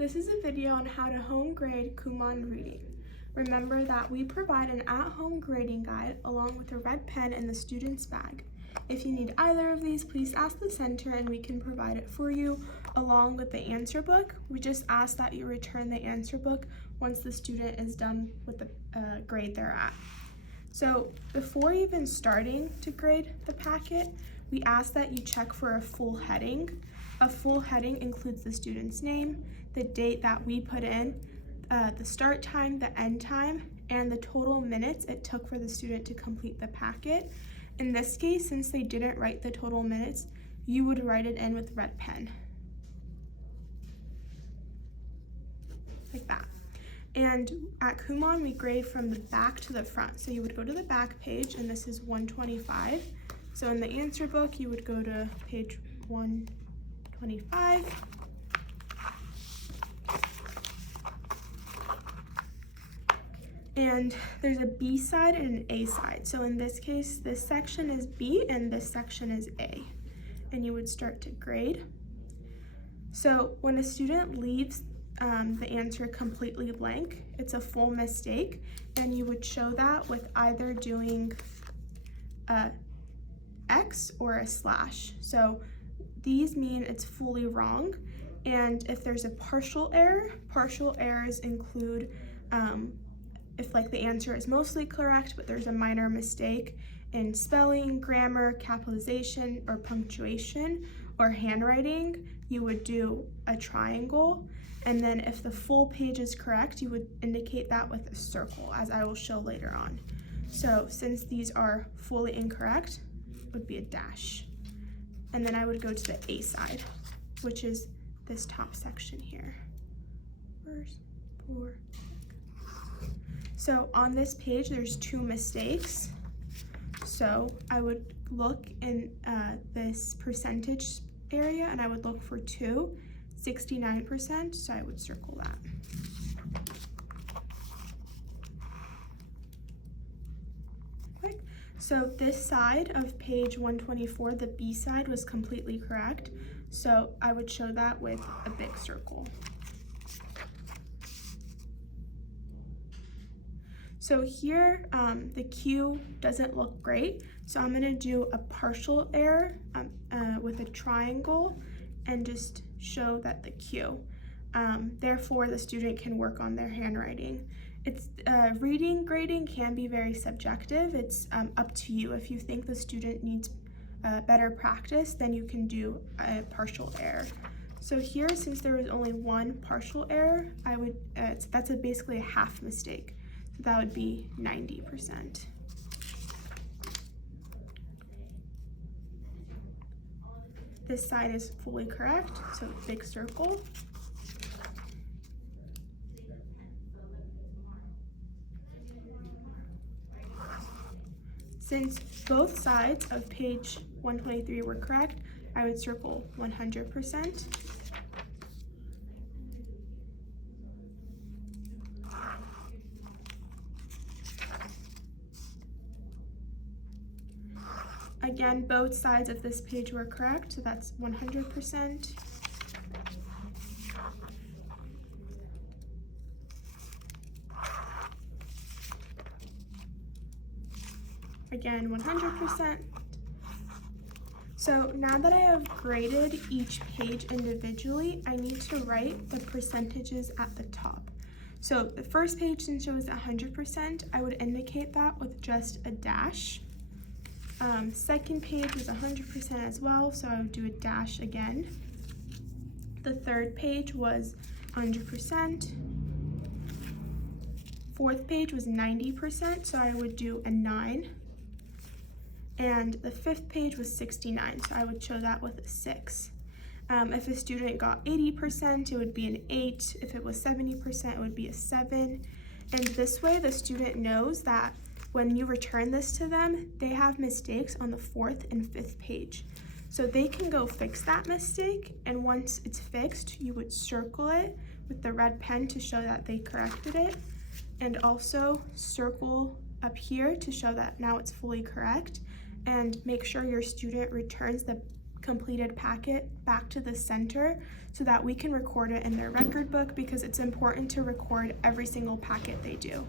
This is a video on how to home grade Kumon Reading. Remember that we provide an at-home grading guide along with a red pen in the student's bag. If you need either of these, please ask the center and we can provide it for you along with the answer book. We just ask that you return the answer book once the student is done with the grade they're at. So before even starting to grade the packet, we ask that you check for a full heading. A full heading includes the student's name, the date that we put in, the start time, the end time, and the total minutes it took for the student to complete the packet. In this case, since they didn't write the total minutes, you would write it in with red pen. Like that. And at Kumon, we grade from the back to the front. So you would go to the back page, and this is 125. So in the answer book, you would go to page 125. And there's a B side and an A side. So in this case, this section is B and this section is A. And you would start to grade. So when a student leaves the answer completely blank, it's a full mistake, and you would show that with either doing a X or a slash. So these mean it's fully wrong, and if there's a partial errors include if like the answer is mostly correct, but there's a minor mistake in spelling, grammar, capitalization, or punctuation, or handwriting, you would do a triangle. And then if the full page is correct, you would indicate that with a circle, as I will show later on. So since these are fully incorrect, it would be a dash. And then I would go to the A side, which is this top section here. So on this page, there's two mistakes. So I would look in this percentage area, and I would look for 69%, so I would circle that. Okay. So this side of page 124, the B side, was completely correct, so I would show that with a big circle. So here, the Q doesn't look great, so I'm gonna do a partial error with a triangle and just show that the Q. Therefore, the student can work on their handwriting. Reading grading can be very subjective. It's up to you. If you think the student needs better practice, then you can do a partial error. So here, since there was only one partial error, I would that's basically a half mistake. So that would be 90%. This side is fully correct, so big circle. Since both sides of page 123 were correct, I would circle 100%. Again, both sides of this page were correct, so that's 100%. Again, 100%. So now that I have graded each page individually, I need to write the percentages at the top. So the first page, since it was 100%, I would indicate that with just a dash. Second page was 100% as well, so I would do a dash again. The third page was 100%. Fourth page was 90%, so I would do a 9. And the fifth page was 69, so I would show that with a 6. If a student got 80%, it would be an 8. If it was 70%, it would be a 7. And this way, the student knows that when you return this to them, they have mistakes on the 4th and 5th page. So they can go fix that mistake, and once it's fixed, you would circle it with the red pen to show that they corrected it, and also circle up here to show that now it's fully correct, and make sure your student returns the completed packet back to the center so that we can record it in their record book, because it's important to record every single packet they do.